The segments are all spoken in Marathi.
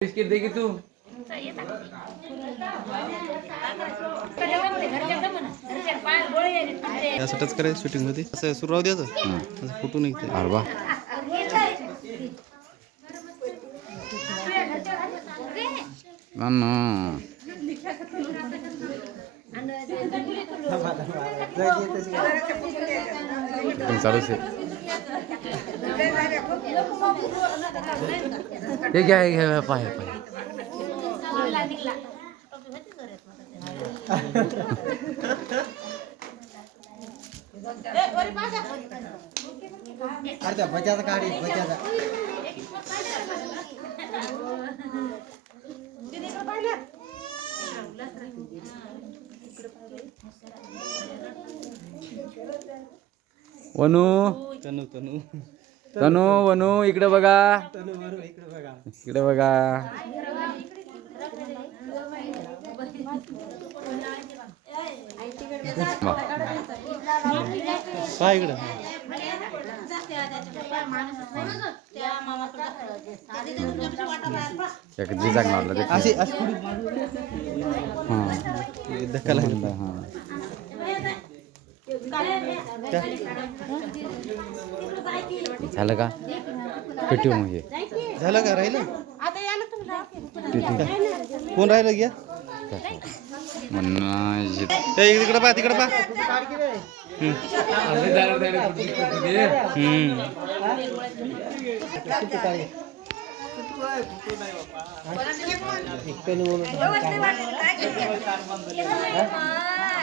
बिस्किट दे की तू करायचं शूटिंग मध्ये. असं सुरू राहू द्यायचं असं फुटून निघते अरे वा. अन्न. चालूच आहे. ये क्या है? ये पाए पाए अर्धा बजाता गाड़ी बजाता। वनु। तनू तनू. तनू वनू इकडे बघा. तनु इकडे बघा. इकडे बघा. वा. पहा इकडं. एक जिजाक मारला ते अशी अशी हां. धक्का लागला. हां. झालं का? पेटू मग हे. झालं का? राहिलं? कोण राहिलं घ्या? इकडं पहा तिकडं पहा. हम्म.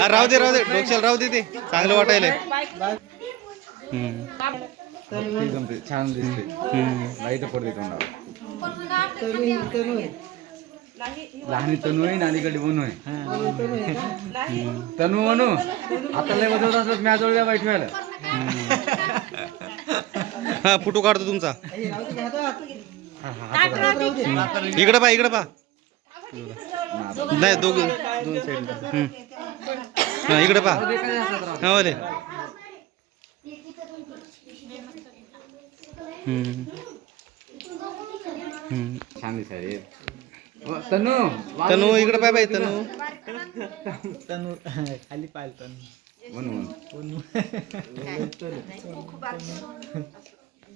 हा, राहू दे राहू दे. डोक्याला राहू दे ते. चांगलं वाटायला हम्म. छान दिसते हम्म. लाइट पडते तोंडावर लहानी तनू आहे नालीकडे बनू आहे. तनू म्हणू आता लय बदलत असत मॅच वगैरे वाईट व्हायला. हा फोटो काढतो तुमचा. इकडे पहा इकडे पहा नाही दोघ दोन साईड हा इकडे पहा हा व, तनू तनू इकडे पाय बाई तनू. तनु खाली पाहिलं तनु. म्हणून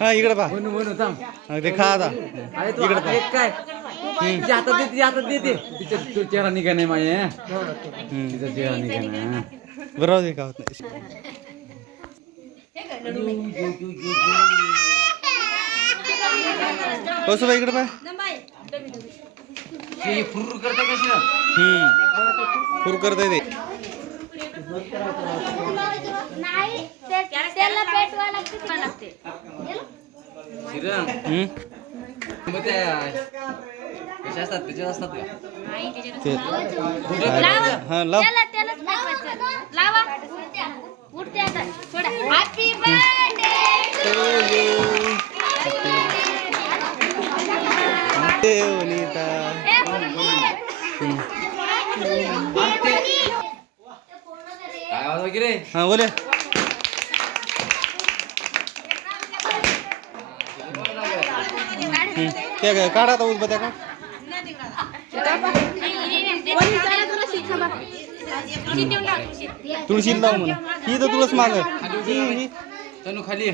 हा इकडे हा, ते खा आता एक काय? तिच्या हातात दे तिच्या हातात दे ते. तिच्या तो चेहरा निघा नाही माझ्या. तिचा चेहरा निघा ना बरं राहू दे का होत नाही. हो बाई इकडे पाय हे फुर्र करता कशी ना फुर करता ते. हा लाव. लावा उठते आता थोडा हॅपी बर्थडे काय आवाज वगैरे? हा बोले. ते काय, काढा आता उदबत्या का? तुळशी लाव म्हणा ही। तर तुळस माग तनू खाली ये.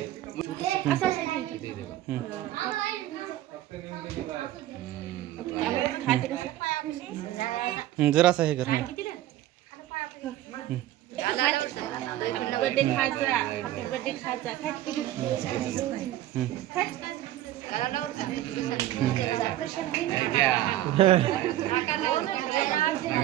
हं, जरासं हे कर हं. बर्थडे खायचा बर्थडे खायचा Yeah.